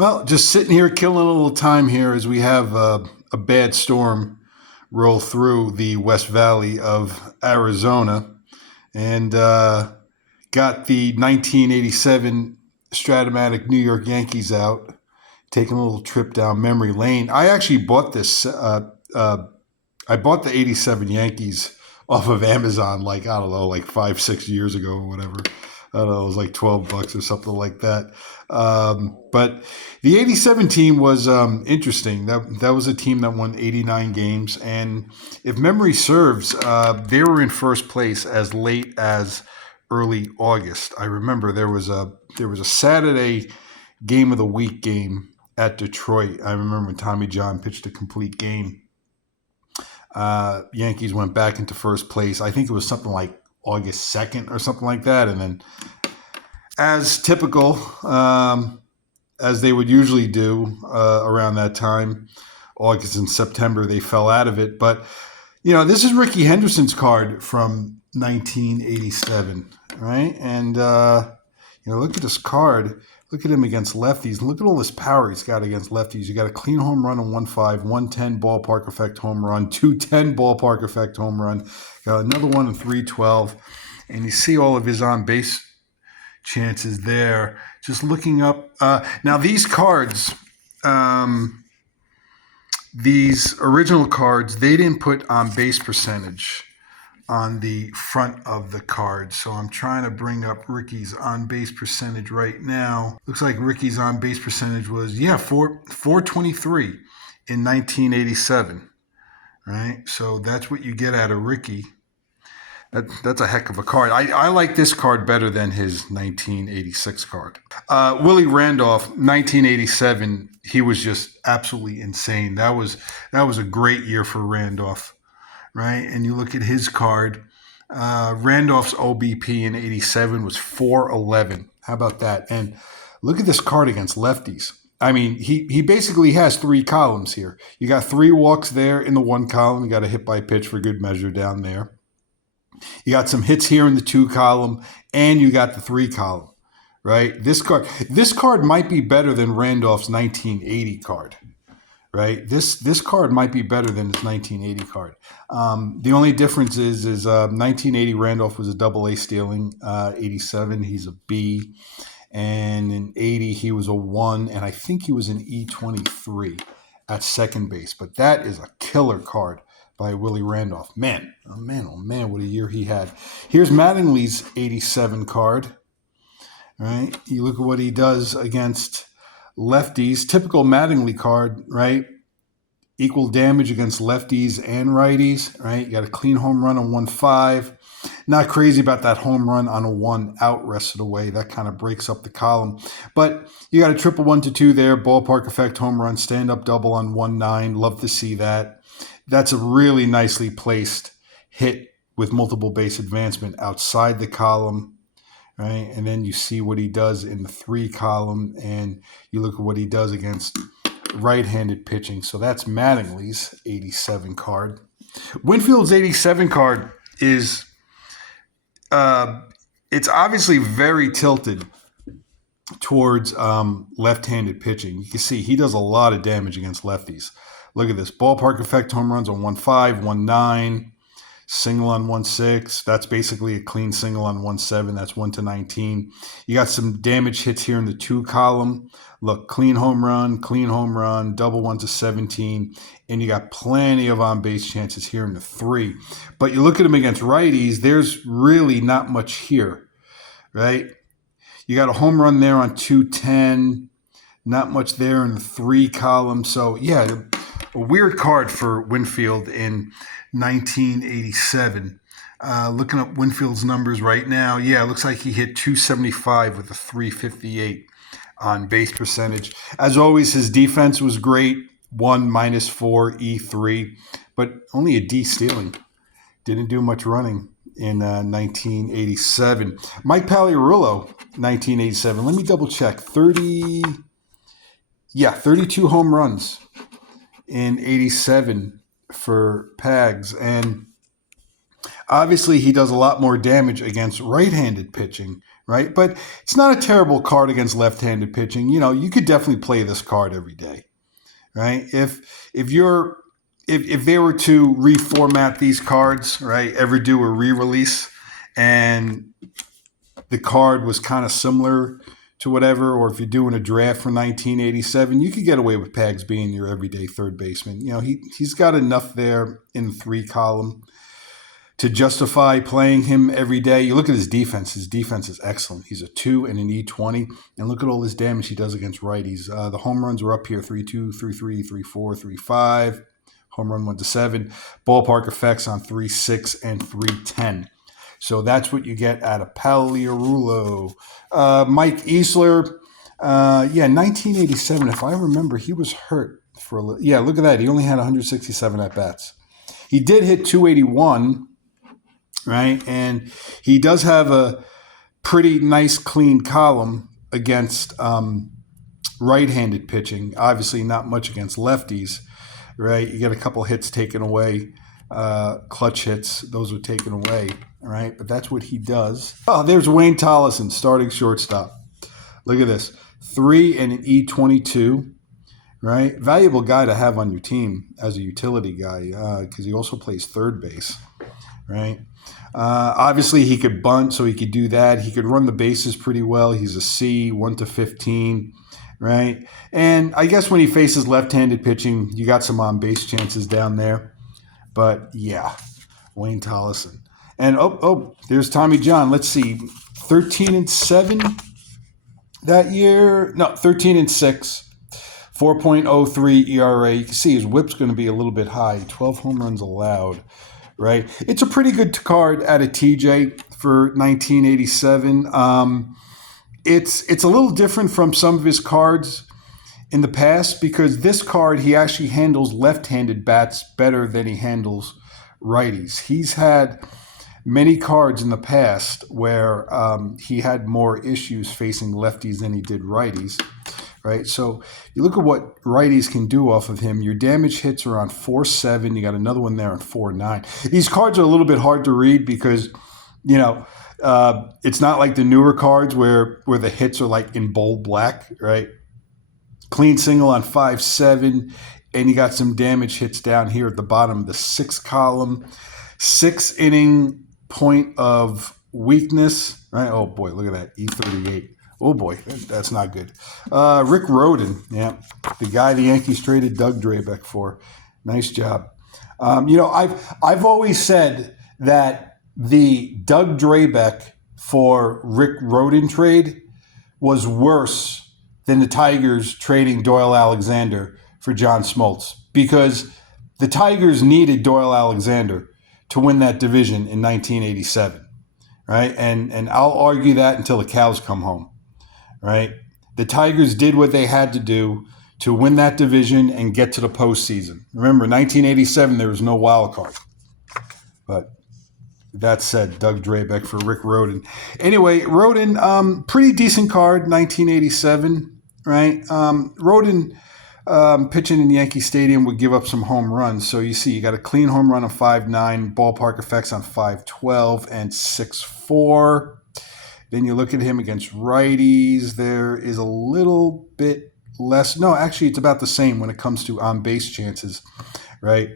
Well, just sitting here killing a little time here as we have a bad storm roll through the West Valley of Arizona and got the 1987 Stratomatic New York Yankees out, taking a little trip down memory lane. I actually bought this. I bought the 87 Yankees off of Amazon, like, I don't know, like 5, 6 years ago or whatever. I don't know, it was like $12 or something like that. But the 87 team was interesting. That was a team that won 89 games. And if memory serves, they were in first place as late as early August. I remember there was a Saturday game of the week game at Detroit. I remember when Tommy John pitched a complete game. Yankees went back into first place. I think it was something like August 2nd or something like that. And then, as typical, as they would usually do around that time, August and September, they fell out of it. But, this is Ricky Henderson's card from 1987, right? And, look at this card. Look at him against lefties. Look at all this power he's got against lefties. You got a clean home run on 1-5, 110 ballpark effect home run, 210 ballpark effect home run. Got another one in 312. And you see all of his on-base chances there. Just looking up. Now, these cards, these original cards, they didn't put on-base percentage on the front of the card. So I'm trying to bring up Ricky's on-base percentage right now. Looks like Ricky's on-base percentage was, 423 in 1987, right? So that's what you get out of Ricky. That's a heck of a card. I like this card better than his 1986 card. Willie Randolph, 1987, he was just absolutely insane. That was a great year for Randolph. Right, and you look at his card. Randolph's OBP in '87 was 411. How about that? And look at this card against lefties. I mean, he basically has three columns here. You got 3 walks there in the 1 column. You got a hit by pitch for good measure down there. You got some hits here in the 2 column, and you got the 3 column. Right, this card might be better than Randolph's 1980 card. Right, this card might be better than his 1980 card. The only difference is 1980 Randolph was a AA stealing. 87 he's a B, and in 80 he was a 1, and I think he was an E23 at second base. But that is a killer card by Willie Randolph. Man, oh man, what a year he had. Here's Mattingly's 87 card. Right, you look at what he does against lefties. Typical Mattingly card, right? Equal damage against lefties and righties, right? You got a clean home run on 1-5. Not crazy about that home run on a 1 out rested away. That kind of breaks up the column. But you got a triple 1-2 there, ballpark effect home run, stand up double on 1-9. Love to see that. That's a really nicely placed hit with multiple base advancement outside the column. Right, and then you see what he does in the 3 column, and you look at what he does against right-handed pitching. So that's Mattingly's 87 card. Winfield's 87 card is, it's obviously very tilted towards left-handed pitching. You can see he does a lot of damage against lefties. Look at this, ballpark effect home runs on 1-5, 1-9. Single on 1-6. That's basically a clean single on 1-7. That's 1-19. You got some damage hits here in the 2 column. Look, clean home run, double 1-17. And you got plenty of on-base chances here in the 3. But you look at him against righties, there's really not much here, right? You got a home run there on 2-10. Not much there in the 3 column. So, yeah, a weird card for Winfield in 1987. Looking up Winfield's numbers right now, it looks like he hit 275 with a 358 on base percentage. As always, his defense was great, 1 -4 E3, but only a D stealing. Didn't do much running in 1987. Mike Pagliarulo, 1987. Let me double check. 32 home runs in 87 for Pags, and obviously he does a lot more damage against right-handed pitching, right? But it's not a terrible card against left-handed pitching. You know, you could definitely play this card every day, right? If they were to reformat these cards, right, ever do a re-release, and the card was kind of similar to whatever, or if you're doing a draft for 1987, you could get away with Pags being your everyday third baseman. You know, he's got enough there in the 3 column to justify playing him every day. You look at his defense. His defense is excellent. He's a 2 and an E20. And look at all this damage he does against righties. The home runs are up here, 3-2, 3-3, 3-4, 3-5. Home run 1-7. Ballpark effects on 3-6 and 3-10. So that's what you get out of Paliarulo. Mike Easler, 1987. If I remember, he was hurt for a little. Yeah, look at that. He only had 167 at-bats. He did hit 281, right? And he does have a pretty nice, clean column against right-handed pitching. Obviously, not much against lefties, right? You get a couple hits taken away, clutch hits. Those were taken away, right? But that's what he does. Oh, there's Wayne Tollison, starting shortstop. Look at this. 3 and an E22, right? Valuable guy to have on your team as a utility guy because he also plays third base, right? Obviously, he could bunt, so he could do that. He could run the bases pretty well. He's a C, 1-15, right? And I guess when he faces left-handed pitching, you got some on-base chances down there. But, yeah, Wayne Tollison. And, there's Tommy John. Let's see, 13-7 that year. No, 13-6. 4.03 ERA. You can see his whip's going to be a little bit high. 12 home runs allowed, right? It's a pretty good card out of TJ for 1987. It's a little different from some of his cards in the past because this card, he actually handles left-handed bats better than he handles righties. He's had many cards in the past where he had more issues facing lefties than he did righties. Right, so you look at what righties can do off of him. Your damage hits are on 4.7. You got another one there on 4.9. These cards are a little bit hard to read because, you know, it's not like the newer cards where the hits are like in bold black, right? Clean single on 5.7, and you got some damage hits down here at the bottom of the 6th column. 6-inning point of weakness, right? Oh boy, look at that, E38. Oh boy, that's not good. Rick Rhoden, yeah, the guy the Yankees traded Doug Drabek for. Nice job. You know, I've always said that the Doug Drabek for Rick Rhoden trade was worse than the Tigers trading Doyle Alexander for John Smoltz because the Tigers needed Doyle Alexander to win that division in 1987, right? And I'll argue that until the cows come home. Right, the Tigers did what they had to do to win that division and get to the postseason. Remember, 1987, there was no wild card. But that said, Doug Drabek for Rick Rhoden. Anyway, Rhoden, pretty decent card, 1987. Right, Rhoden pitching in Yankee Stadium would give up some home runs. So you see, you got a clean home run of 5.9, ballpark effects on 5.12 and 6.4. Then you look at him against righties. There is a little bit less. No, actually, it's about the same when it comes to on-base chances, right?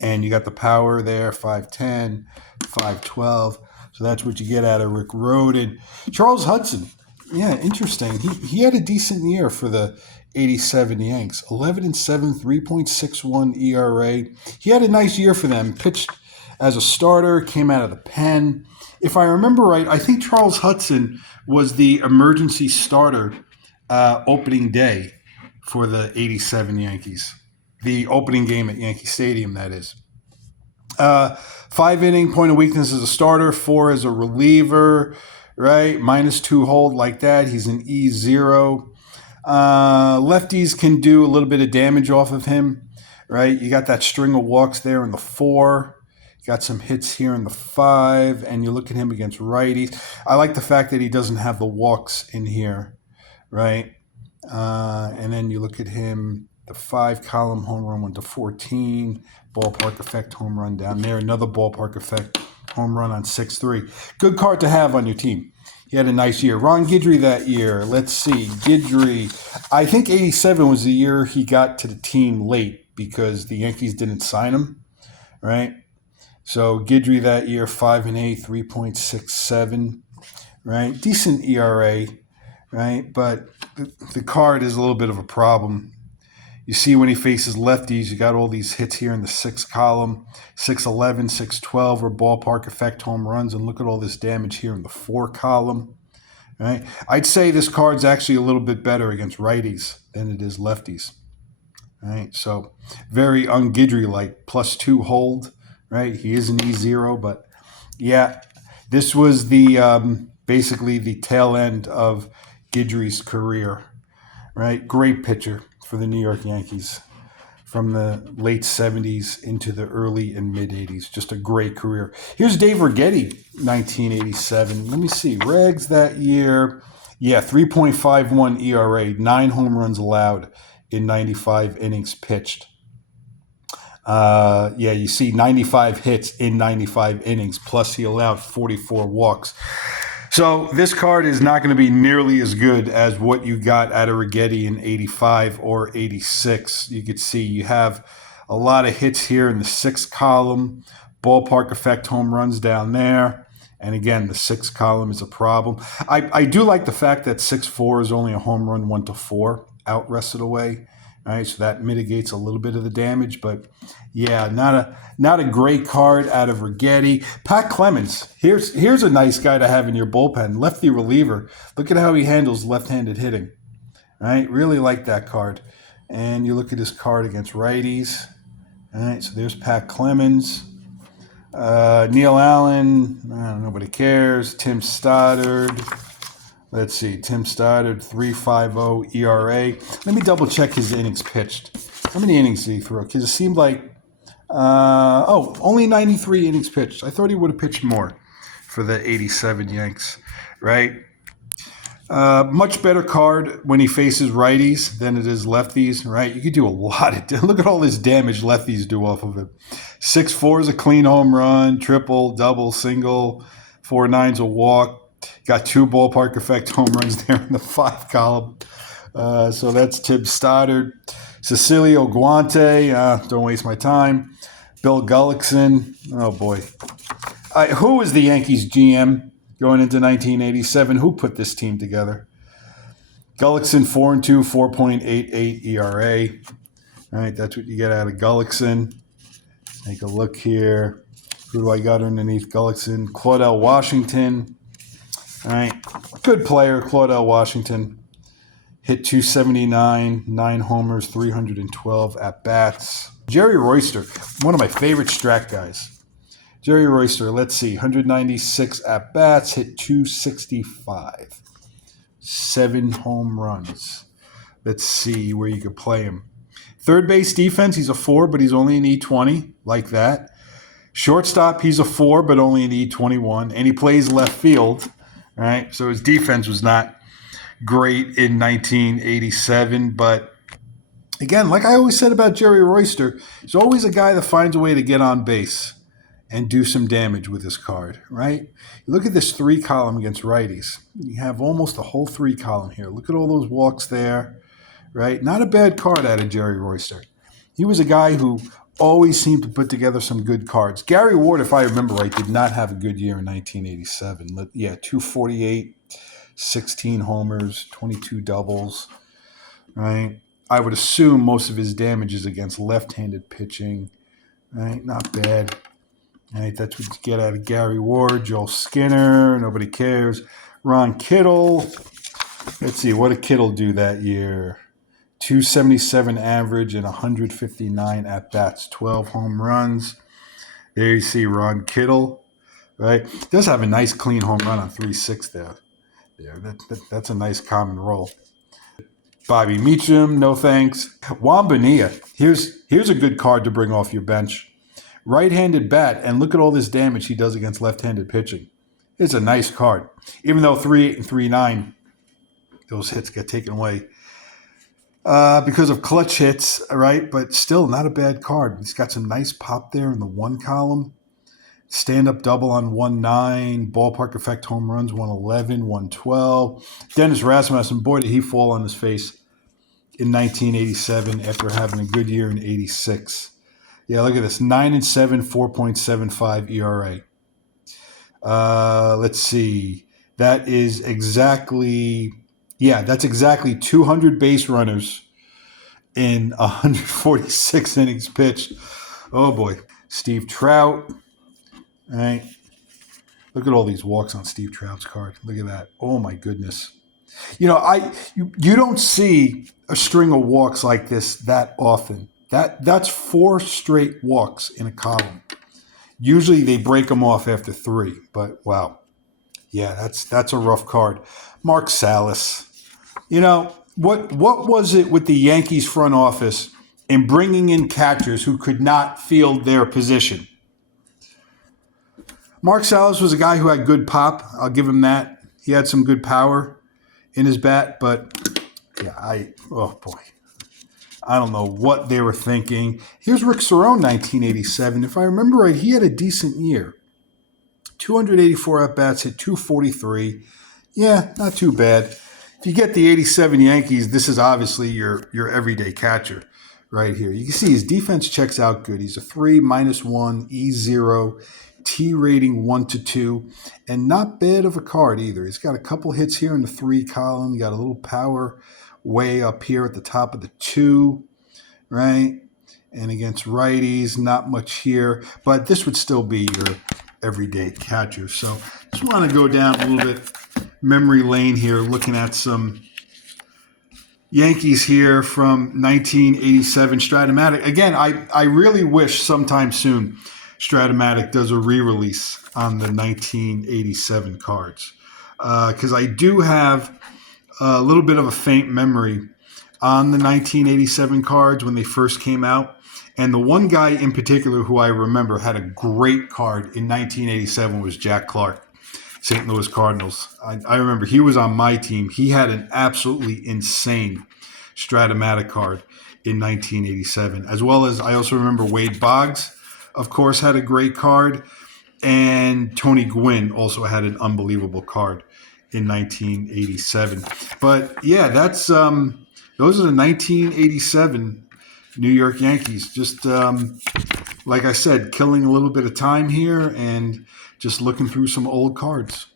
And you got the power there, 5.10, 5.12. So that's what you get out of Rick Rhoden. Charles Hudson, yeah, interesting. He had a decent year for the 87 Yanks. 11-7, 3.61 ERA. He had a nice year for them. Pitched as a starter, came out of the pen. If I remember right, I think Charles Hudson was the emergency starter opening day for the 87 Yankees. The opening game at Yankee Stadium, that is. 5-inning point of weakness as a starter, 4 as a reliever, right? -2 hold like that. He's an E0. Lefties can do a little bit of damage off of him, right? You got that string of walks there in the 4. Got some hits here in the 5, and you look at him against righties. I like the fact that he doesn't have the walks in here, right? And then you look at him, the 5-column home run went to 14, ballpark effect home run down there, another ballpark effect home run on 6.3. Good card to have on your team. He had a nice year. Ron Guidry that year. Let's see. Guidry. I think 87 was the year he got to the team late because the Yankees didn't sign him, right? So Guidry that year, 5-8, 3.67, right? Decent ERA, right? But the card is a little bit of a problem. You see when he faces lefties, you got all these hits here in the 6th column, 611, 612 are ballpark effect home runs, and look at all this damage here in the 4 column. Right? I'd say this card's actually a little bit better against righties than it is lefties. Right? So very un-Guidry-like, +2 hold. Right? He is an E0, but yeah, this was the basically the tail end of Guidry's career. Right? Great pitcher for the New York Yankees from the late 70s into the early and mid 80s. Just a great career. Here's Dave Righetti, 1987. Let me see. Regs that year. Yeah, 3.51 ERA, 9 home runs allowed in 95 innings pitched. Yeah, you see 95 hits in 95 innings, plus he allowed 44 walks. So this card is not going to be nearly as good as what you got out of Righetti in 85 or 86. You could see you have a lot of hits here in the 6th column, ballpark effect home runs down there. And again, the 6th column is a problem. I do like the fact that 6-4 is only a home run 1-4 out rested away. All right, so that mitigates a little bit of the damage, but yeah, not a great card out of Righetti. Pat Clemens, here's a nice guy to have in your bullpen, lefty reliever. Look at how he handles left-handed hitting. All right, really like that card. And you look at his card against righties. All right, so there's Pat Clemens. Neil Allen, nobody cares. Tim Stoddard. Let's see, Tim Stoddard, 3.50 ERA. Let me double check his innings pitched. How many innings did he throw? Because it seemed like, only 93 innings pitched. I thought he would have pitched more for the 87 Yanks, right? Much better card when he faces righties than it is lefties, right? You could do a lot of, look at all this damage lefties do off of it. 6-4 is a clean home run, triple, double, single, 4-9's a walk. Got 2 ballpark effect home runs there in the 5 column. So that's Tim Stoddard. Cecilio Guante, don't waste my time. Bill Gullickson, oh boy. Who was the Yankees GM going into 1987? Who put this team together? Gullickson, 4-2, 4.88 ERA. All right, that's what you get out of Gullickson. Take a look here. Who do I got underneath Gullickson? Claudell Washington. All right, good player, Claudell Washington. Hit 279, 9 homers, 312 at-bats. Jerry Royster, one of my favorite Strat guys. Jerry Royster, let's see, 196 at-bats, hit 265. 7 home runs. Let's see where you could play him. Third base defense, he's a 4, but he's only an E20, like that. Shortstop, he's a 4, but only an E21. And he plays left field. Right, so his defense was not great in 1987, but again, like I always said about Jerry Royster, he's always a guy that finds a way to get on base and do some damage with his card, right? You look at this 3 column against righties. You have almost a whole 3 column here. Look at all those walks there, right? Not a bad card out of Jerry Royster. He was a guy who always seemed to put together some good cards. Gary Ward, if I remember right, did not have a good year in 1987. Yeah, 248, 16 homers, 22 doubles, right? I would assume most of his damage is against left-handed pitching, right? Not bad. Right, that's what you get out of Gary Ward. Joel Skinner, nobody cares. Ron Kittle. Let's see, what did Kittle do that year? 277 average and 159 at-bats, 12 home runs. There you see Ron Kittle, right? Does have a nice clean home run on 3-6 there. That's a nice common roll. Bobby Meacham, no thanks. Juan Bonilla, here's a good card to bring off your bench. Right-handed bat, and look at all this damage he does against left-handed pitching. It's a nice card. Even though 3-8 and 3-9, those hits get taken away. Because of clutch hits, right? But still not a bad card. He's got some nice pop there in the 1 column. Stand-up double on 1-9. Ballpark effect home runs 111, 112. Dennis Rasmussen, boy, did he fall on his face in 1987 after having a good year in 86. Yeah, look at this. 9-7, 4.75 ERA. Let's see. That's exactly 200 base runners in 146 innings pitched. Oh boy. Steve Trout. All right. Look at all these walks on Steve Trout's card. Look at that. Oh my goodness. You know, you don't see a string of walks like this that often. That's 4 straight walks in a column. Usually they break them off after 3, but wow. Yeah, that's a rough card. Mark Salas. You know, what was it with the Yankees front office in bringing in catchers who could not field their position? Mark Salas was a guy who had good pop. I'll give him that. He had some good power in his bat, but yeah, oh boy. I don't know what they were thinking. Here's Rick Cerone, 1987. If I remember right, he had a decent year. 284 at-bats, hit 243. Yeah, not too bad. If you get the 87 Yankees, this is obviously your everyday catcher right here. You can see his defense checks out good. He's a 3, -1, E0, T rating 1 to 2, and not bad of a card either. He's got a couple hits here in the 3 column. He got a little power way up here at the top of the 2, right? And against righties, not much here, but this would still be your everyday catcher. So just want to go down a little bit memory lane here, looking at some Yankees here from 1987 Stratomatic. Again, I really wish sometime soon Stratomatic does a re-release on the 1987 cards, because I do have a little bit of a faint memory on the 1987 cards when they first came out. And the one guy in particular who I remember had a great card in 1987 was Jack Clark, St. Louis Cardinals. I remember he was on my team. He had an absolutely insane Stratomatic card in 1987, as well as I also remember Wade Boggs, of course, had a great card. And Tony Gwynn also had an unbelievable card in 1987. But yeah, that's those are the 1987 New York Yankees. Just like I said, killing a little bit of time here and just looking through some old cards.